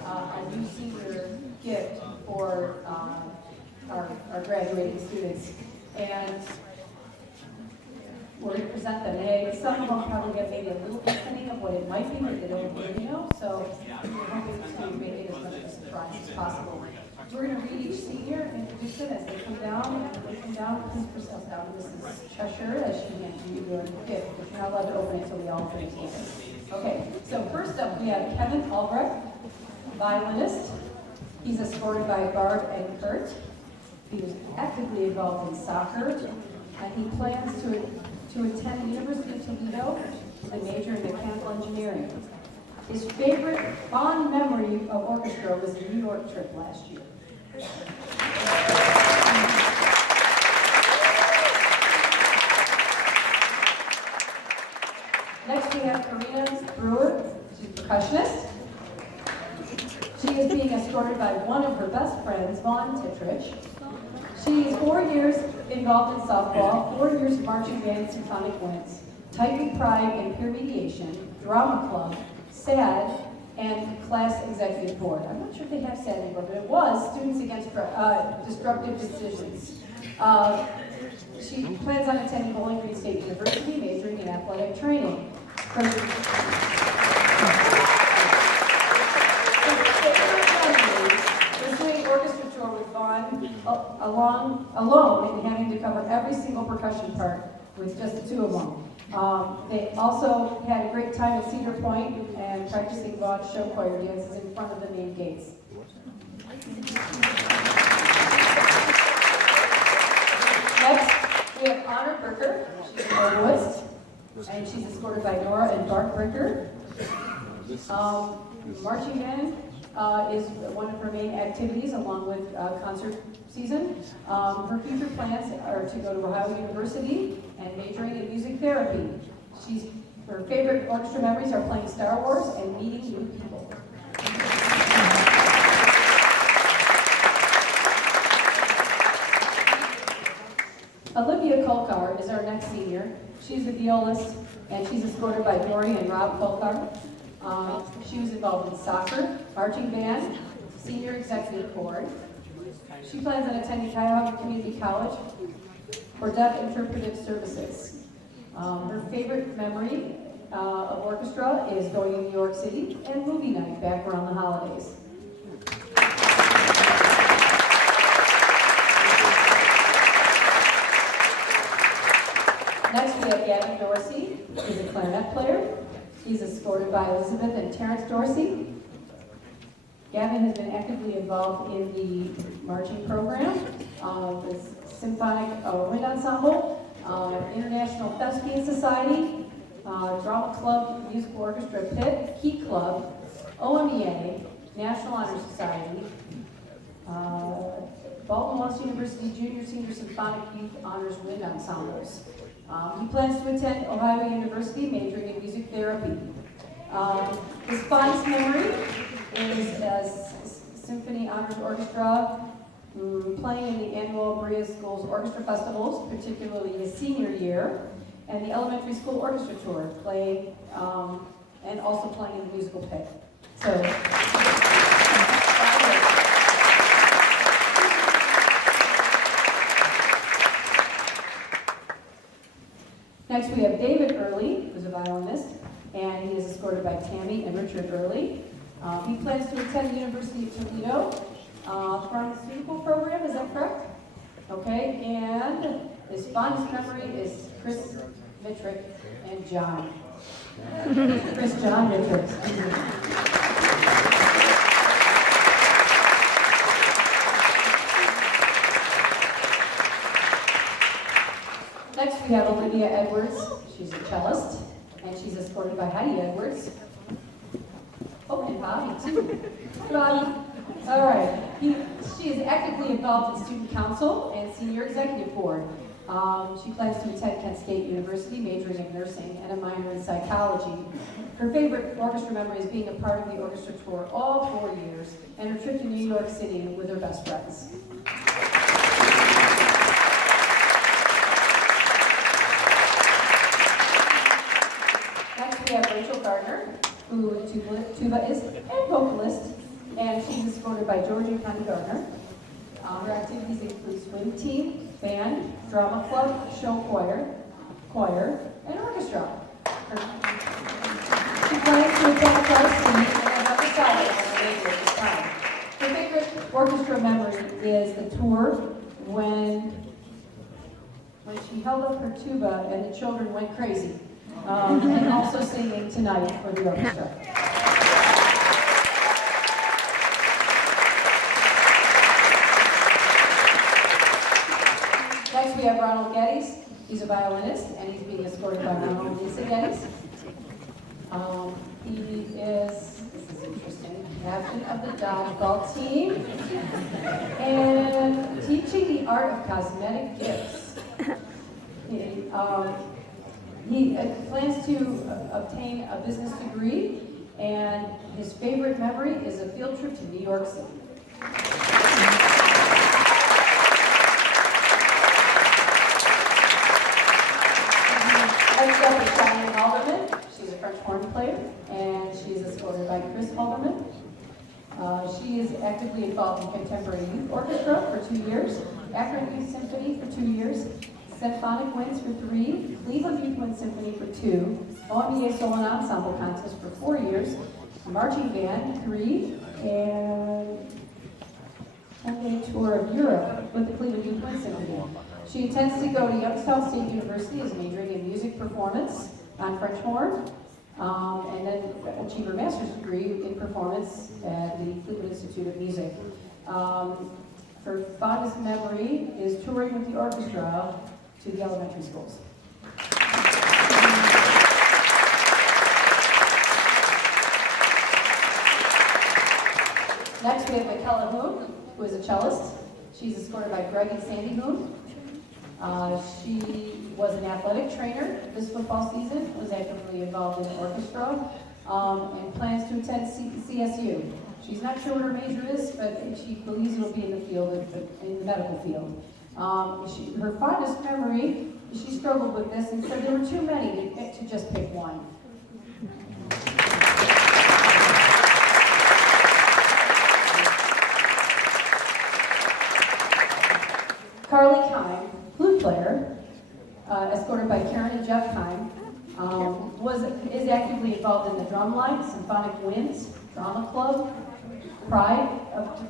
a new senior gift for our graduating students. And we're going to present them. And some of them probably get maybe a little inkling of what it might be, but they don't really know. So we're hoping to make it as much of a surprise as possible. We're going to read each senior, introduce them as they come down. And when they come down, please put yourselves down. This is Cheshire, as she hands you your gift. But you're not allowed to open it until we all open it together. Okay, so first up we have Kevin Albrecht, violinist. He's escorted by Barb and Kurt. He was actively involved in soccer, and he plans to attend the University of Toledo with a major in mechanical engineering. His favorite fond memory of orchestra was the New York trip last year. Next we have Karina Brewer. She's a percussionist. She is being escorted by one of her best friends, Vaughn Titrich. She is 4 years involved in softball, 4 years marching band, symphonic winds, Titan Pride and Peer Mediation, Drama Club, SAD, and Class Executive Board. I'm not sure if they have SAD anymore, but it was Students Against Disruptive Decisions. She plans on attending Bowling Green State University, majoring in athletic training. Orchestra tour with Vaughn alone and having to cover every single percussion part with just the two of them. They also had a great time at Cedar Point and practicing Vaughn's show choir dances in front of the main gates. Next, we have Honor Bricker. She's a vocalist, and she's escorted by Nora and Bart Bricker. Marching band is one of her main activities, along with concert season. Her future plans are to go to Ohio University and majoring in music therapy. Her favorite orchestra memories are playing Star Wars and meeting new people. Olivia Kolkar is our next senior. She's a violist, and she's escorted by Dory and Rob Kolkar. She was involved in soccer, marching band, senior executive board. She plans on attending Cuyahoga Community College for deaf interpretive services. Her favorite memory of orchestra is going to New York City and movie night back around the holidays. Next we have Gavin Dorsey. He's a clarinet player. He's escorted by Elizabeth and Terrence Dorsey. Gavin has been actively involved in the marching program, the Symphonic Wind Ensemble, International Thespian Society, Drama Club, Musical Orchestra Pit, Key Club, OMEA, National Honor Society, Baltimore University Junior Senior Symphonic Youth Honors Wind Ensembles. He plans to attend Ohio University, majoring in music therapy. His fondest memory is as Symphony Honors Orchestra, playing in the annual Berea School's orchestra festivals, particularly his senior year, and the elementary school orchestra tour, playing and also playing in the musical pit. So. Next we have David Early, who's a violinist, and he is escorted by Tammy and Richard Early. He plans to attend the University of Toledo pharmaceutical program, is that correct? Okay, and his fondest memory is Chris Mitrick and John. John Mitrick. Next we have Olivia Edwards. She's a cellist, and she's escorted by Heidi Edwards. Oh, and Bobby too. Bobby. All right. She is actively involved in student council and senior executive board. She plans to attend Kent State University, majoring in nursing and a minor in psychology. Her favorite orchestra memory is being a part of the orchestra tour all 4 years, and her trip to New York City with her best friends. Next we have Rachel Gardner, who tuba is and vocalist. by Georgia Connie Gardner. Her activities include swim team, band, drama club, show choir, and orchestra. She plans to attend Christ and have decided on the radio at this time. Her favorite orchestra memory is the tour when she held up her tuba and the children went crazy. And also singing tonight for the orchestra. Next we have Ronald Geddes. He's a violinist and he's being escorted by Ronald and Lisa Geddes. He is, this is interesting, captain of the dodgeball team and teaching the art of cosmetic gifts. He plans to obtain a business degree, and his favorite memory is a field trip to New York City. Next up is Diane Halderman. She's a French horn player, and she is escorted by Chris Halderman. She is actively involved in contemporary youth orchestra for 2 years, Akron Youth Symphony for 2 years, Symphonic Winds for 3, Cleveland Youth Wind Symphony for 2, OMBA Solo and Ensemble Contest for 4 years, Marching Band 3, and one-day tour of Europe with the Cleveland Youth Wind Symphony. She intends to go to Youngstown State University as majoring in music performance on French horn, and then achieve her master's degree in performance at the Cleveland Institute of Music. Her fondest memory is touring with the orchestra to the elementary schools. Next we have Michaela Hoon, who is a cellist. She's escorted by Greg and Sandy Hoon. She was an athletic trainer this football season, was actively involved in the orchestra, and plans to attend CSU. She's not sure what her major is, but she believes it'll be in the field, in the medical field. Her fondest memory, she struggled with this and said there were too many to just pick one. Carly Kime, flute player, escorted by Karen and Jeff Kime, is actively involved in the drum line, Symphonic Winds, Drama Club,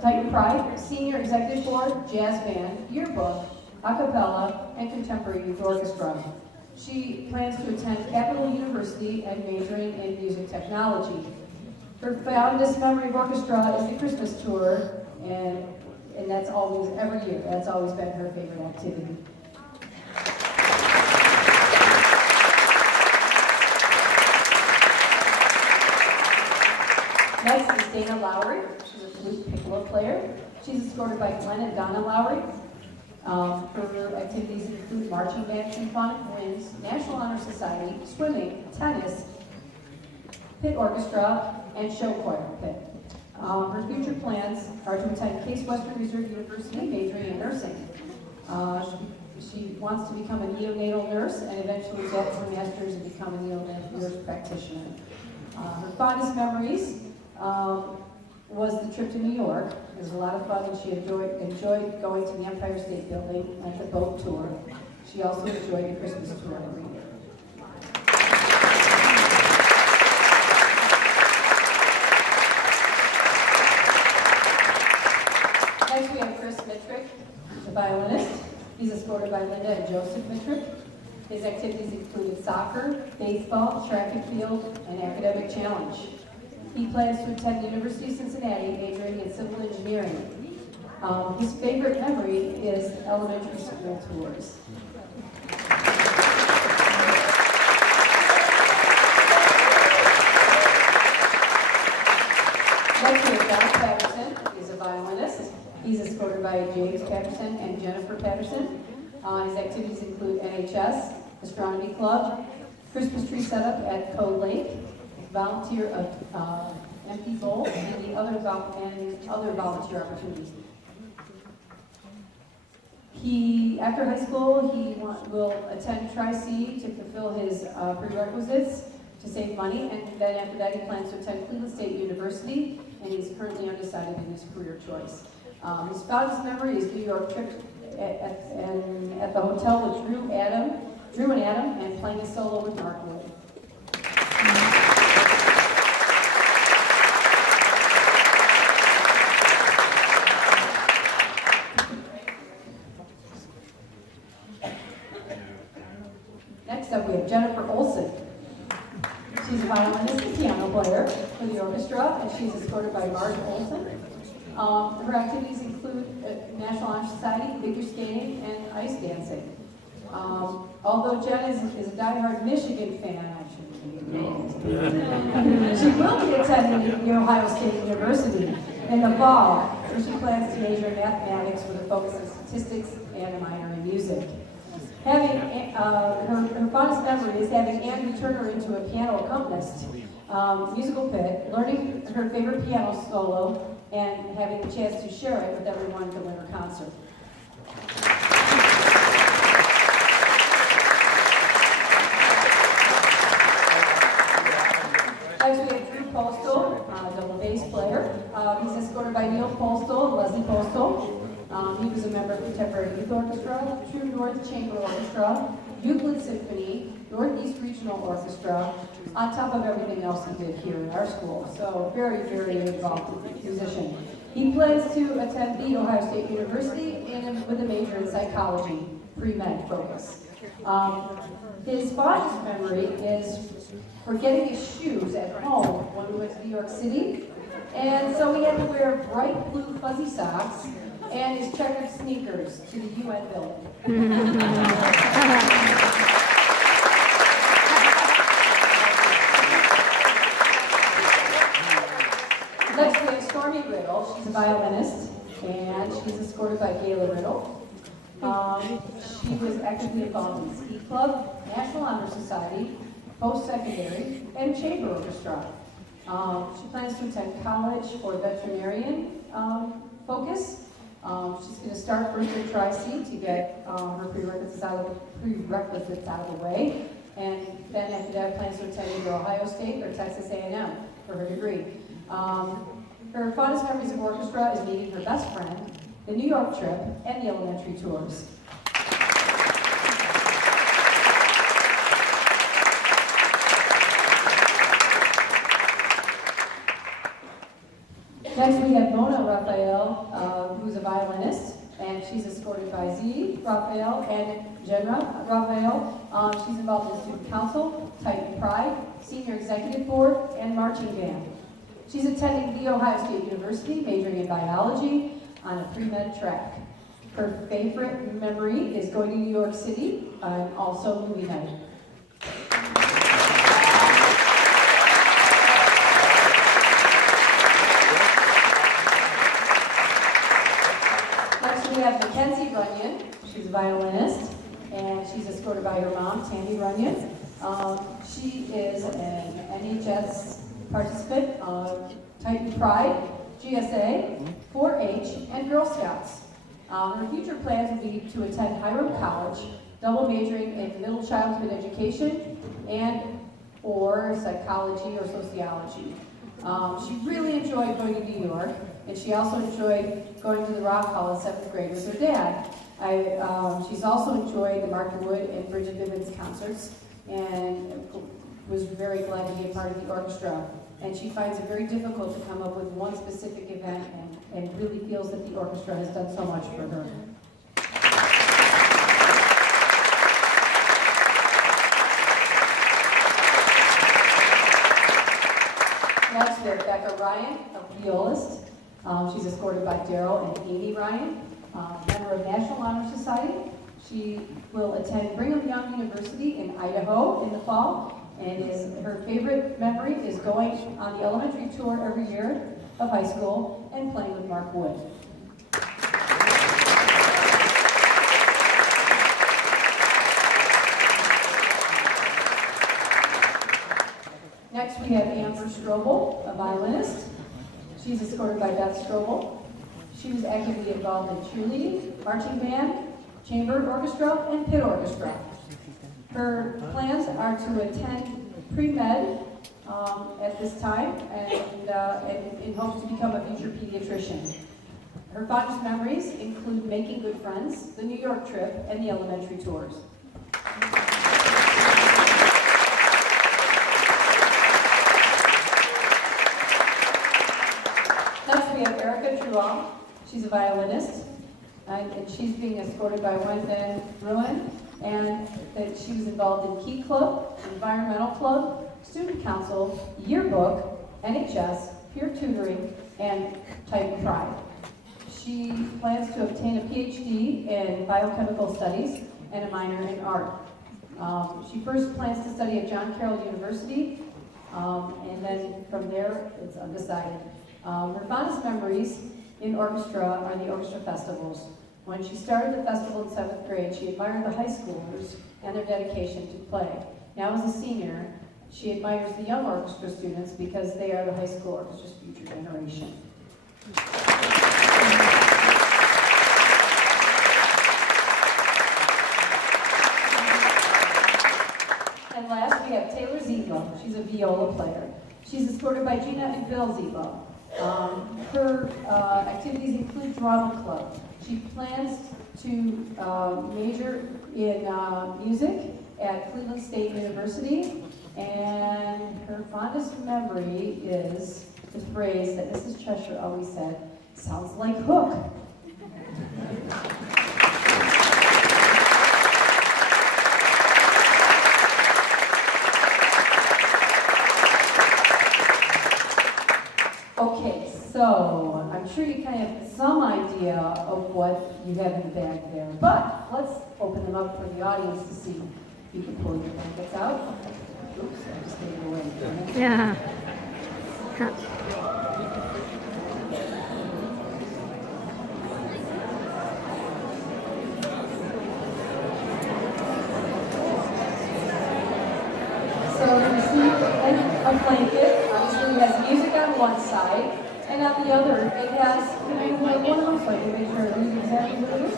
Titan Pride, Senior Executive Board, Jazz Band, Yearbook, a cappella, and Contemporary Youth Orchestra. She plans to attend Capital University and majoring in music technology. Her fondest memory of orchestra is the Christmas tour, and that's always, every year, that's always been her favorite activity. Next is Dana Lowry. She's a flute piccolo player. She's escorted by Glenn and Donna Lowry. Her activities include marching band, symphonic winds, National Honor Society, swimming, tennis, pit orchestra, and show choir pit. Her future plans are to attend Case Western Reserve University, majoring in nursing. She wants to become a neonatal nurse and eventually get her master's and become a neonatal nurse practitioner. Her fondest memories was the trip to New York. It was a lot of fun, and she enjoyed going to the Empire State Building and the boat tour. She also enjoyed the Christmas tour every year. Next we have Chris Mittrick, the violinist. He's escorted by Linda and Joseph Mittrick. His activities included soccer, baseball, track and field, and academic challenge. He plans to attend the University of Cincinnati, majoring in civil engineering. His favorite memory is elementary school tours. Next we have John Patterson. He's a violinist. He's escorted by James Patterson and Jennifer Patterson. His activities include NHS, Astronomy Club, Christmas tree setup at Code Lake, volunteer of Empty Bowl, and other volunteer opportunities. After high school, he will attend Tri-C to fulfill his prerequisites to save money, and then after that he plans to attend Cleveland State University and he's currently undecided in his career choice. His fondest memory is New York trip at the hotel with Drew and Adam, and playing a solo with Mark Wood. Next up, we have Jennifer Olson. She's a violinist and piano player for the orchestra, and she's escorted by Marge Olson. Her activities include National Honor Society, figure skating, and ice dancing. Although Jen is a diehard Michigan fan, she will be attending the Ohio State University in the fall, where she plans to major in mathematics with a focus on statistics and a minor in music. Having her fondest memory is having Andy turn her into a piano accompanist, musical pit, learning her favorite piano solo, and having the chance to share it with everyone at the winter concert. Next, we have Drew Postal, double bass player. He's escorted by Neil Postal and Leslie Postal. He was a member of Contemporary Youth Orchestra, True North Chamber Orchestra, Euclid Symphony, Northeast Regional Orchestra, on top of everything else he did here in our school. So very, very involved musician. He plans to attend the Ohio State University and with a major in psychology, pre-med focus. His fondest memory is forgetting his shoes at home when we went to New York City. And so he had to wear bright blue fuzzy socks and his checkered sneakers to the UN building. Next we have Stormy Riddle. She's a violinist, and she's escorted by Gayla Riddle. She was actively involved in Ski Club, National Honor Society, post-secondary, and chamber orchestra. She plans to attend college for veterinarian focus. She's going to start first at Tri-C to get her prerequisites out of the way, and then after that plans to attend either Ohio State or Texas A&M for her degree. Her fondest memories of orchestra is meeting her best friend, the New York trip, and the elementary tours. Next we have Mona Raphael, who's a violinist, and she's escorted by Z Raphael and Jenna Raphael. She's involved in student council, Titan Pride, senior executive board, and marching band. She's attending The Ohio State University, majoring in biology on a pre-med track. Her favorite memory is going to New York City and also movie night. Next we have Mackenzie Runyon. She's a violinist, and she's escorted by her mom, Tammy Runyon. She is an NHS participant of Titan Pride, GSA, 4-H, and Girl Scouts. Her future plans would be to attend Hiram College, double majoring in middle childhood education and or psychology or sociology. She really enjoyed going to New York, and she also enjoyed going to the Rock Hall in 7th grade with her dad. She's also enjoyed the Mark Wood and Bridget Bivens concerts, and was very glad to be a part of the orchestra. And she finds it very difficult to come up with one specific event, and really feels that the orchestra has done so much for her. Next we have Becca Ryan, a violist. She's escorted by Daryl and Amy Ryan, member of National Honor Society. She will attend Brigham Young University in Idaho in the fall, and her favorite memory is going on the elementary tour every year of high school and playing with Mark Wood. Next we have Amber Strobel, a violinist. She's escorted by Beth Strobel. She was actively involved in cheerleading, marching band, chamber orchestra, and pit orchestra. Her plans are to attend pre-med at this time and in hopes to become a future pediatrician. Her fondest memories include making good friends, the New York trip, and the elementary tours. Next, we have Erica Truong. She's a violinist, and she's being escorted by Wendy Ruin, and that she was involved in Key Club, Environmental Club, Student Council, Yearbook, NHS, peer tutoring, and Type Pride. She plans to obtain a PhD in biochemical studies and a minor in art. She first plans to study at John Carroll University, and then from there, it's undecided. Her fondest memories in orchestra are the orchestra festivals. When she started the festival in 7th grade, she admired the high schoolers and their dedication to play. Now as a senior, she admires the young orchestra students because they are the high school orchestra's future generation. And last, we have Taylor Zebo. She's a viola player. She's escorted by Gina and Bill Zebo. Her activities include drama club. She plans to major in music at Cleveland State University, and her fondest memory is the phrase that Mrs. Cheshire always said, "Sounds like Hook." Okay, so I'm sure you kind of have some idea of what you have in the bag there, but let's open them up for the audience to see. You can pull your blankets out. Oops, I just gave it away. Yeah. So you receive a blanket. Obviously, it has music on one side, and on the other, it has, can I have one of them so I can make sure I read exactly what it is?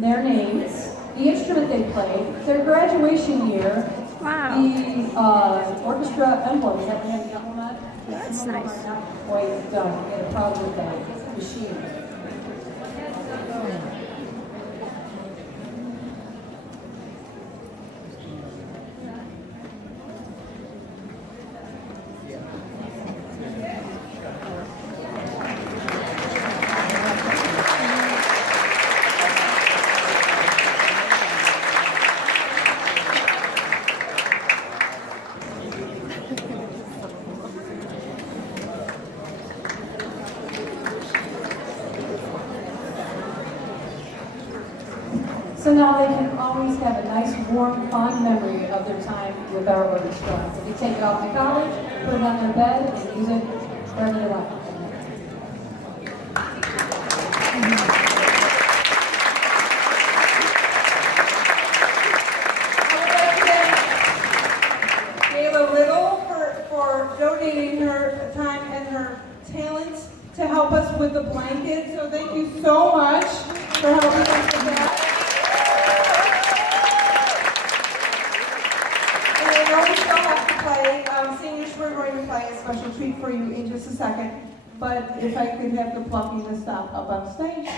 Their names, the instrument they play, their graduation year, Wow. the orchestra emblems. Have you got one on? That's Some of them nice. are not quite done. I had a problem with that machine. So now they can always have a nice, warm, fond memory of their time with our orchestra. So they take it off to college, put it on their bed, and use it wherever they want. Gayla Little for donating her time and her talents to help us with the blanket. So thank you so much for helping us with that. And I know we still have to play. Seniors, we're going to play a special treat for you in just a second. But if I could have the pluckiness stop up on stage,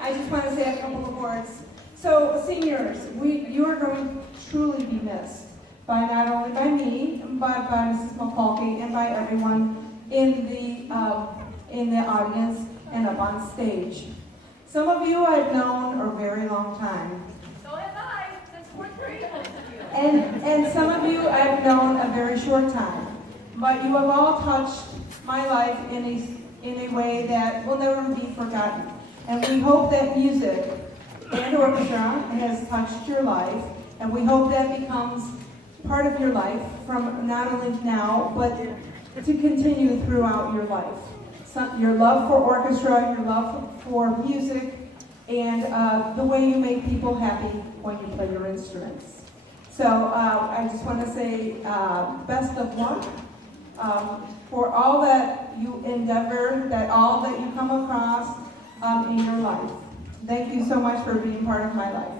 I just want to say a couple of words. So seniors, you are going to truly be missed. By not only by me, but by Mrs. McCulkey and by everyone in the audience and up on stage. Some of you I've known a very long time. So have I, since fourth grade. And some of you I've known a very short time. But you have all touched my life in a way that will never be forgotten. And we hope that music and orchestra has touched your life, and we hope that becomes part of your life from not only now, but to continue throughout your life. So, your love for orchestra, your love for music, and the way you make people happy when you play your instruments. So I just want to say best of luck for all that you endeavor, all that you come across in your life. Thank you so much for being part of my life.